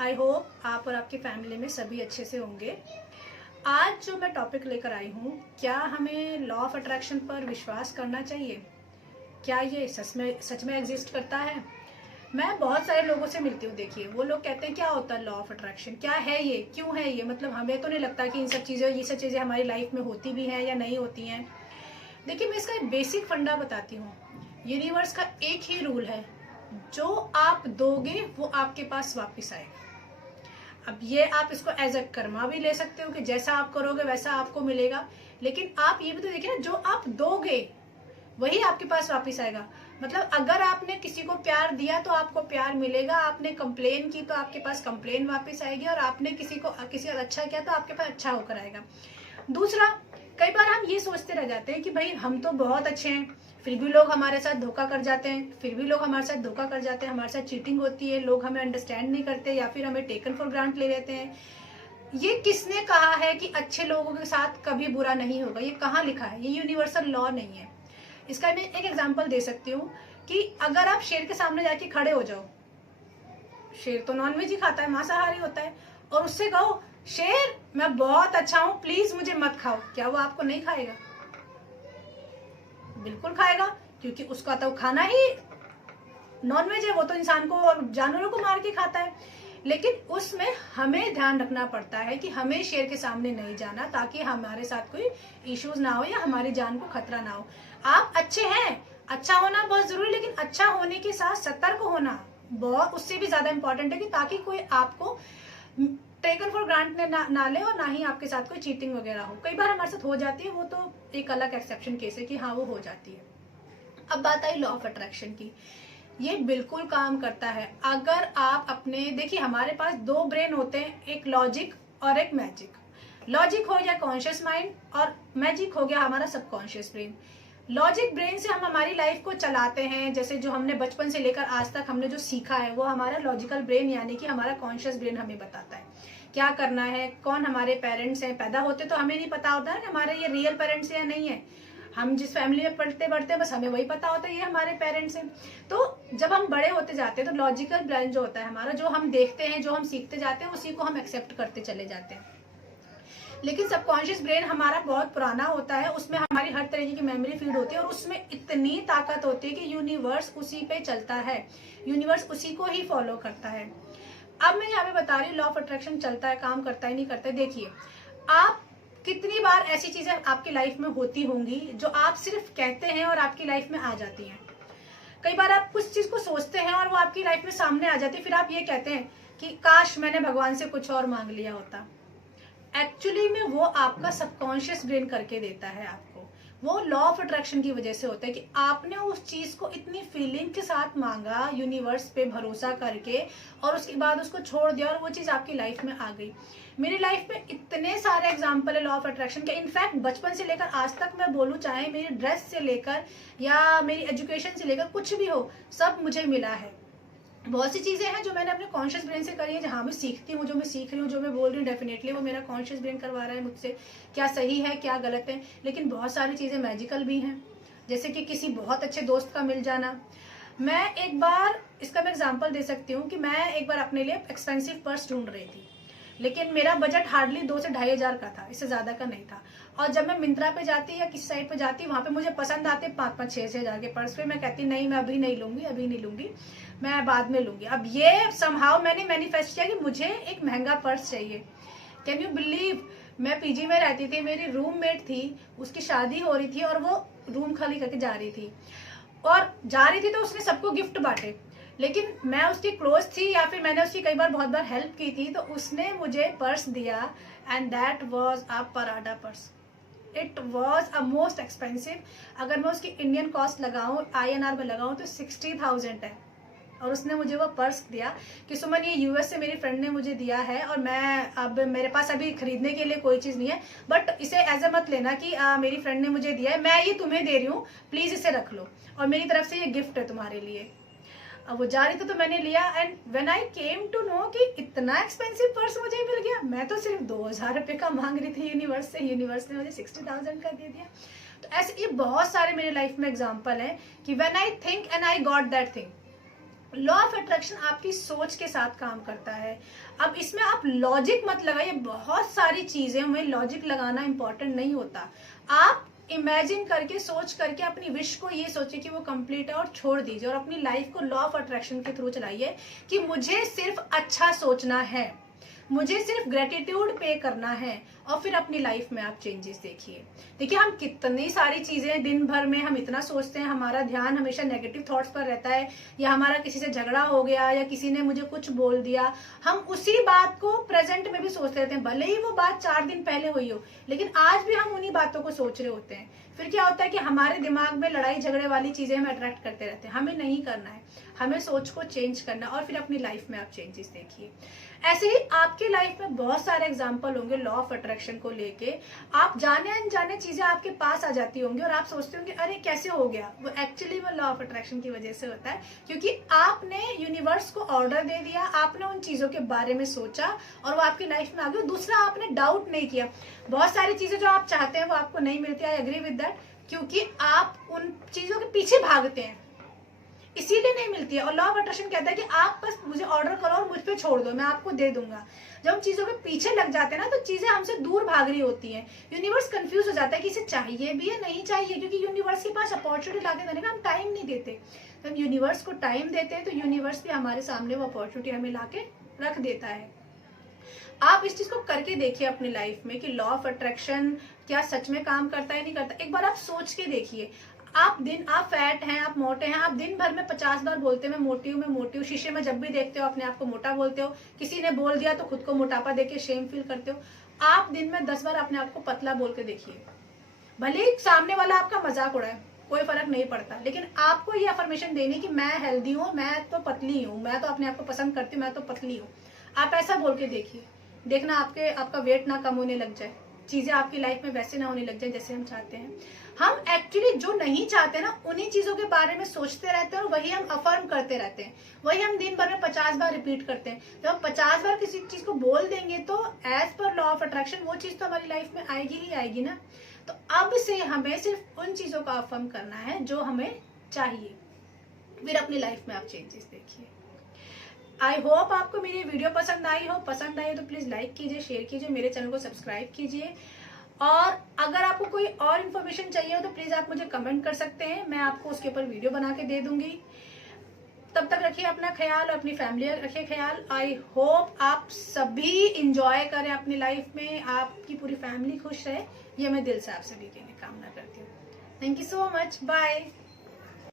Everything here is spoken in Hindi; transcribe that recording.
आई होप आप और आपकी फैमिली में सभी अच्छे से होंगे। आज जो मैं टॉपिक लेकर आई हूँ, क्या हमें लॉ ऑफ अट्रैक्शन पर विश्वास करना चाहिए? क्या ये सच में एग्जिस्ट करता है? मैं बहुत सारे लोगों से मिलती हूँ। देखिए, वो लोग कहते हैं क्या होता है लॉ ऑफ अट्रैक्शन, क्या है ये, क्यों है ये, मतलब हमें तो नहीं लगता कि ये सब चीज़ें हमारी लाइफ में होती भी हैं या नहीं होती हैं। देखिए, मैं इसका एक बेसिक फंडा बताती हूँ। यूनिवर्स का एक ही रूल है, जो आप दोगे वो आपके पास वापस आएगा। अब ये आप इसको एज अ कर्मा भी ले सकते हो कि जैसा आप करोगे वैसा आपको मिलेगा, लेकिन आप ये भी तो देखिए ना, जो आप दोगे वही आपके पास वापस आएगा। मतलब अगर आपने किसी को प्यार दिया तो आपको प्यार मिलेगा, आपने कंप्लेन की तो आपके पास कंप्लेन वापस आएगी, और आपने किसी का अच्छा किया तो आपके पास अच्छा होकर आएगा। दूसरा, कई बार हम ये सोचते रह जाते हैं कि भाई हम तो बहुत अच्छे हैं, फिर भी लोग हमारे साथ धोखा कर जाते हैं, हमारे साथ चीटिंग होती है, लोग हमें अंडरस्टैंड नहीं करते या फिर हमें टेकन फॉर ग्रांट ले लेते हैं। ये किसने कहा है कि अच्छे लोगों के साथ कभी बुरा नहीं होगा? ये कहाँ लिखा है? ये यूनिवर्सल लॉ नहीं है। इसका मैं एक एग्जांपल दे सकती हूँ कि अगर आप शेर के सामने जाके खड़े हो जाओ, शेर तो नॉनवेज ही खाता है, मांसाहारी होता है, और उससे कहो शेर मैं बहुत अच्छा हूं, प्लीज मुझे मत खाओ, क्या वो आपको नहीं खाएगा? बिल्कुल खाएगा, क्योंकि उसका तो खाना ही नॉनवेज है, वो तो इंसान को और जानवरों को मार के खाता है। लेकिन उसमें हमें ध्यान रखना पड़ता है कि हमें शेर के सामने नहीं जाना, ताकि हमारे साथ कोई इश्यूज ना हो या हमारी जान को खतरा ना हो। आप अच्छे हैं, अच्छा होना बहुत जरूरी, लेकिन अच्छा होने के साथ सतर्क होना बहुत उससे भी ज्यादा इंपॉर्टेंट है, कि ताकि कोई आपको टेकन फॉर ग्रांट ना ले और ना ही आपके साथ कोई चीटिंग वगैरह हो। कई बार हमारे साथ हो जाती है, वो तो एक अलग एक्सेप्शन केस है कि हाँ वो हो जाती है। अब बात आई लॉ ऑफ अट्रैक्शन की। ये बिल्कुल काम करता है। अगर आप अपने देखिए, हमारे पास दो ब्रेन होते हैं, एक लॉजिक और एक मैजिक। लॉजिक हो गया कॉन्शियस माइंड और मैजिक हो गया हमारा सबकॉन्शियस ब्रेन। लॉजिक ब्रेन से हम हमारी लाइफ को चलाते हैं, जैसे जो हमने बचपन से लेकर आज तक हमने जो सीखा है वो हमारा लॉजिकल ब्रेन यानी कि हमारा कॉन्शियस ब्रेन हमें बताता है क्या करना है, कौन हमारे पेरेंट्स हैं। पैदा होते तो हमें नहीं पता होता है कि हमारे ये रियल पेरेंट्स हैं या नहीं है। हम जिस फैमिली में पढ़ते बढ़ते बस हमें वही पता होता है ये हमारे पेरेंट्स हैं। तो जब हम बड़े होते जाते हैं तो लॉजिकल ब्रेन जो होता है हमारा, जो हम देखते हैं, जो हम सीखते जाते हैं, उसी को हम एक्सेप्ट करते चले जाते हैं। लेकिन सबकॉन्शियस ब्रेन हमारा बहुत पुराना होता है, उसमें हमारी हर तरीके की मेमोरी फीड होती है, और उसमें इतनी ताकत होती है कि यूनिवर्स उसी पे चलता है, यूनिवर्स उसी को ही फॉलो करता है। अब मैं यहाँ पे बता रही हूँ लॉ ऑफ अट्रैक्शन चलता है, काम करता है, नहीं करता है। देखिए, आप कितनी बार ऐसी चीजें आपकी लाइफ में होती होंगी जो आप सिर्फ कहते हैं और आपकी लाइफ में आ जाती हैं। कई बार आप कुछ चीज को सोचते हैं और वो आपकी लाइफ में सामने आ जाती है, फिर आप ये कहते हैं कि काश मैंने भगवान से कुछ और मांग लिया होता। एक्चुअली में वो आपका सबकॉन्शियस ब्रेन करके देता है आपको। वो लॉ ऑफ अट्रैक्शन की वजह से होता है कि आपने उस चीज को इतनी फीलिंग के साथ मांगा, यूनिवर्स पे भरोसा करके, और उसके बाद उसको छोड़ दिया और वो चीज आपकी लाइफ में आ गई। मेरी लाइफ में इतने सारे एग्जाम्पल है लॉ ऑफ अट्रैक्शन के। इनफैक्ट बचपन से लेकर आज तक मैं बोलूँ, चाहे मेरी ड्रेस से लेकर या मेरी एजुकेशन से लेकर कुछ भी हो, सब मुझे मिला है। बहुत सी चीजें हैं जो मैंने अपने कॉन्शियस ब्रेन से करी है, जहाँ मैं सीखती हूँ, जो मैं सीख रही हूँ, जो मैं बोल रही हूँ, डेफिनेटली वो मेरा कॉन्शियस ब्रेन करवा रहा है मुझसे, क्या सही है क्या गलत है। लेकिन बहुत सारी चीजें मैजिकल भी हैं, जैसे कि किसी बहुत अच्छे दोस्त का मिल जाना। मैं एक बार इसका मैं एग्जाम्पल दे सकती हूँ कि मैं एक बार अपने लिए एक्सपेंसिव पर्स ढूंढ रही थी, लेकिन मेरा बजट हार्डली 2 से 2,500 का था, इससे ज्यादा का नहीं था। और जब मैं मिंत्रा पे जाती या किसी साइट पे जाती, वहां पे मुझे पसंद आते 5-5, 6-6 हजार के पर्स, फिर मैं कहती नहीं मैं अभी नहीं लूंगी, मैं बाद में लूंगी। अब ये समहाउ मैंने मैनिफेस्ट किया कि मुझे एक महंगा पर्स चाहिए। कैन यू बिलीव, मैं पीजी में रहती थी, मेरी रूममेट थी, उसकी शादी हो रही थी और वो रूम खाली करके जा रही थी तो उसने सबको गिफ्ट बांटे, लेकिन मैं उसकी क्लोज थी या फिर मैंने उसकी कई बार बहुत बार हेल्प की थी, तो उसने मुझे पर्स दिया, and that was a Prada purse. It was a most expensive. अगर मैं उसकी इंडियन कॉस्ट लगाऊं, INR में लगाऊं, तो 60,000 है। और उसने मुझे वो पर्स दिया कि सुमन ये US से मेरी फ्रेंड ने मुझे दिया है, और मैं अब मेरे पास अभी खरीदने के लिए कोई चीज़ नहीं है, बट इसे एज ए मत लेना कि मेरी फ्रेंड ने मुझे दिया है, मैं ये तुम्हें दे रही हूँ, प्लीज़ इसे रख लो, और मेरी तरफ से ये गिफ्ट है तुम्हारे लिए। अब वो जा रही तो मैंने लिया, and when I came to know कि इतना एक्सपेंसिव पर्स मुझे मिल गया। मैं तो सिर्फ 2,000 रुपये का मांग रही थी यूनिवर्स से, यूनिवर्स ने मुझे 60,000 का दे दिया। तो ऐसे ये बहुत सारे मेरे लाइफ में एग्जाम्पल हैं कि when I think and I got that thing, law of attraction आपकी सोच के साथ काम करता है। अब इसमें आप लॉजिक मत लगाइए, बहुत सारी चीजें में लॉजिक लगाना इंपॉर्टेंट नहीं होता। आप इमेजिन करके, सोच करके अपनी विश को ये सोचिए कि वो कंप्लीट है और छोड़ दीजिए, और अपनी लाइफ को लॉ ऑफ अट्रैक्शन के थ्रू चलाइए कि मुझे सिर्फ अच्छा सोचना है, मुझे सिर्फ ग्रेटिट्यूड पे करना है, और फिर अपनी लाइफ में आप चेंजेस देखिए। देखिए हम कितनी सारी चीजें दिन भर में हम इतना सोचते हैं, हमारा ध्यान हमेशा नेगेटिव थॉट्स पर रहता है, या हमारा किसी से झगड़ा हो गया या किसी ने मुझे कुछ बोल दिया, हम उसी बात को प्रेजेंट में भी सोचते रहते हैं, भले ही वो बात 4 दिन पहले हुई हो, लेकिन आज भी हम उन्हीं बातों को सोच रहे होते हैं। फिर क्या होता है कि हमारे दिमाग में लड़ाई झगड़े वाली चीजें हम अट्रैक्ट करते रहते हैं। हमें नहीं करना है, हमें सोच को चेंज करना, और फिर अपनी लाइफ में आप चेंजेस देखिए। ऐसे ही आपके लाइफ में बहुत सारे एग्जाम्पल होंगे लॉ ऑफ अट्रैक्शन को लेके। आप जाने अनजाने चीजें आपके पास आ जाती होंगी और आप सोचते होंगे अरे कैसे हो गया, वो एक्चुअली वो लॉ ऑफ अट्रैक्शन की वजह से होता है, क्योंकि आपने यूनिवर्स को ऑर्डर दे दिया, आपने उन चीजों के बारे में सोचा और वो आपकी लाइफ में आ गई। दूसरा, आपने डाउट नहीं किया। बहुत सारी चीजें जो आप चाहते हैं वो आपको नहीं मिलती, आई एग्री विद दैट, क्योंकि आप उन चीजों के पीछे भागते हैं, इसीलिए नहीं मिलती है। और लॉ ऑफ अट्रैक्शन कहता है कि आप बस मुझे ऑर्डर करो और मुझ पे छोड़ दो, मैं आपको दे दूंगा। जब हम चीजों के पीछे लग जाते हैं ना, तो चीजें हमसे दूर भाग रही होती हैं। यूनिवर्स कंफ्यूज हो जाता है कि इसे चाहिए भी है नहीं चाहिए, क्योंकि यूनिवर्स के पास अपॉर्चुनिटी लाके देने का हम टाइम नहीं देते। जब यूनिवर्स को टाइम देते हैं तो यूनिवर्स भी हमारे सामने वो अपॉर्चुनिटी हमें लाके रख देता है। आप इस चीज को करके देखिए अपनी लाइफ में कि लॉ ऑफ अट्रैक्शन क्या सच में काम करता है नहीं करता। एक बार आप सोच के देखिए। आप फैट हैं, आप मोटे हैं, आप दिन भर में 50 बार बोलते हैं मैं मोटी हूँ। शीशे में जब भी देखते हो अपने आप को मोटा बोलते हो, किसी ने बोल दिया तो खुद को मोटापा देके शेम फील करते हो। आप दिन में 10 बार अपने आप को पतला बोल के देखिए, भले ही सामने वाला आपका मजाक उड़ाए, कोई फर्क नहीं पड़ता, लेकिन आपको ये अफर्मेशन देनी कि मैं हेल्दी हूँ, मैं तो पतली हूँ, मैं तो अपने आप को पसंद करती हूँ, मैं तो पतली हूँ। आप ऐसा बोल के देखिए, देखना आपका वेट ना कम होने लग जाए, चीजें आपकी लाइफ में वैसे ना होने लग जाए जैसे हम चाहते हैं। हम एक्चुअली जो नहीं चाहते ना, उन्हीं चीजों के बारे में सोचते रहते हैं और वही हम अफर्म करते रहते हैं, वही हम दिन भर में 50 बार रिपीट करते हैं। जब हम 50 बार किसी चीज को बोल देंगे तो as per law of attraction वो चीज तो हमारी लाइफ में आएगी ही आएगी ना। तो अब से हमें सिर्फ उन चीजों का अफर्म करना है जो हमें चाहिए, फिर अपनी लाइफ में आप चेंजेस देखिए। आई होप आपको मेरी वीडियो पसंद आई हो तो प्लीज लाइक कीजिए, शेयर कीजिए, मेरे चैनल को सब्सक्राइब कीजिए, और अगर आपको कोई और इन्फॉर्मेशन चाहिए हो तो प्लीज आप मुझे कमेंट कर सकते हैं, मैं आपको उसके ऊपर वीडियो बना के दे दूंगी। तब तक रखिए अपना ख्याल और अपनी फैमिली रखिए ख्याल। आई होप आप सभी इंजॉय करें अपनी लाइफ में, आपकी पूरी फैमिली खुश रहे, ये मैं दिल से आप सभी के लिए कामना करती हूँ। Thank you so much, bye.